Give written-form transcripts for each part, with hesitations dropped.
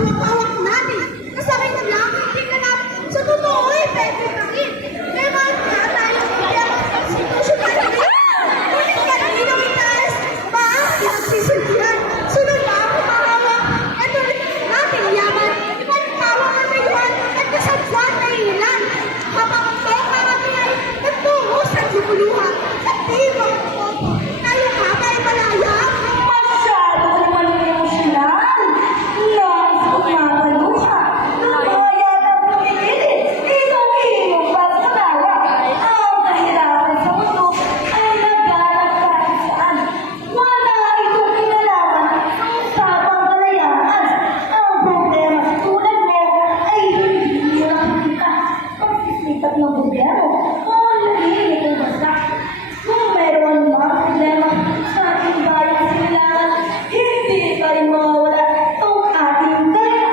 hawak-hawak natin. Kasabay na lang, hindi ka na sa totoo ay pwede na rin. Kaya bakit kaya tayo kaya ang konstitusyon na rin? Ngunit ka na ginawitaas, ba ang pinagsisilbihan? Sino ba ang humahawak? Ito rin natin yaman, ipalitawan na mayroon at kasadwan na ilan. Habang ang kami ay nagtungo sa lumuluhan at di mo tayo haba ay malaya. Masyado ka naman emosyonal. Nais kong mamaluha. Lumaya na pumilit. Ilong-ilong pa sa tawa. Ang kahirapan sa mundo ay nagganap kahit saan. Wala itong kinalaman sa usapang kalayaan. Ang problema sa tulad mo ay hindi nakikita. Pagsisipat ng gobyerno o nalilit ang bansa. Kung meron mga problema sa ating bayan silangan, hindi pa rin mawawala ang ating kaya.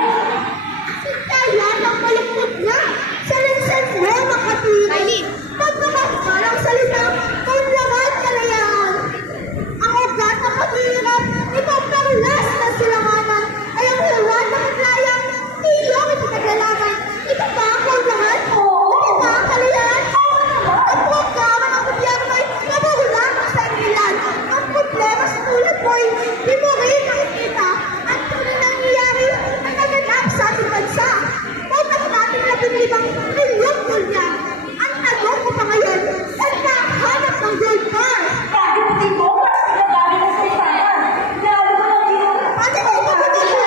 Kaya ng malungkot na sa lansan mo makatiri. Pagkakas parang salita kung lahat kalayaan. Ang ugat ng paghihirap, ipagkarulas na silanganan ay ang hiwan ng katlayang iyong ipinagalaman. Ito ba ang lahat? Oo. Ito ba ang kalayaan? Ang programa ng gobyerno ay nabahulan sa ilan. Ang problema sa tulad mo ay di mo rin nakikita at tunay na nangyayari na naganap sa ating bansa. Huwag ako natin labing-libang milyong dolyar. Ang tanong ko pa ngayon ay nakahanap ng gold bar. Kahit hindi mo, nagabi mo sa isahan. Lalo ko lang dito. Ate ko, kapatid ko!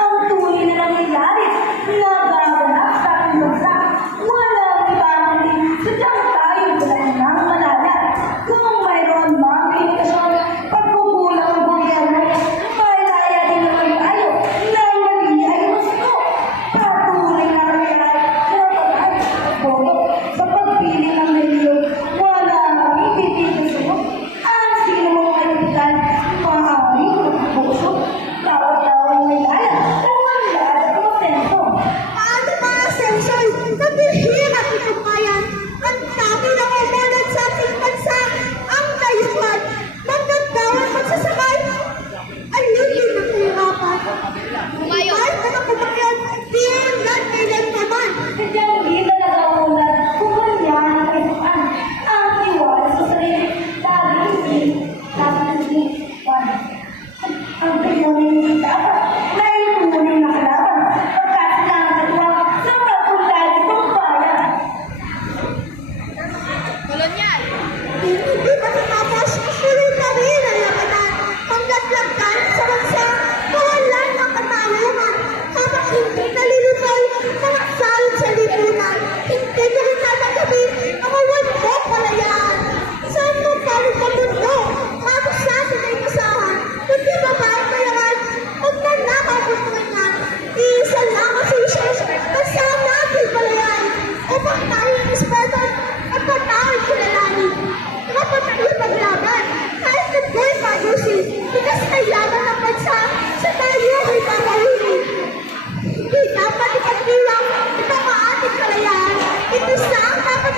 Ang tunay na nangyayari, nagaganap sa ating bansa. Walang iba kundi sadyang tayo dala ng malala. Kung mayroon mang limitasyon, pagkukulang ng gobyerno, malaya din naman tayo na mali ay gusto. Patuloy na nangyayari na pag-ay boto sa pagpili ng leyon. Wala ang ibibigay sa'yo. Ang sino mong kaibigan, maaaring magpuso. Tawag-tawag may lala, kung ang lala kontento. Paano mga sensor? Naghihirap itong bayan. Ang dami na umulat sa ating bansa. Ang dayuhan, magandawang magsasabay. Ay, hindi na kahirapan. Kahit ano kumakyan, di hanggang kailan naman. Sadyang hindi talaga ulan kung ganyan ang kaisuan. Ang tiwala sa sarili, lagi hindi, ang pinunay dapat na itunay na kalaban pagkat sila ang katuwang sa pagpunta itong bayan. Hindi matatapos, tuloy pa rin ang labanan. Paglaglagkan sa bansa, kawalan ng katanungan. Habang hindi nalilipay, mga salot sa lipunan. Hindi ko rin tatagabi ang mawagpok kalayaan. Saan mo palit ang mundo? Bago sa atin ay masahan. Kundi ba ba ang kayangan? Huwag na nakapagpungan. Iisa lang ang susunod. Basta natin palayan. Upang tayo ang ispetan at patawid kilalanin. Dapat tayo paglaban. Kahit nagboy pagusin. Bigas na yaman ng bansa sa tayo ay papahuli. Hindi dapat ipagdiwang ito ang ating kalayaan. Ito sa ang dapat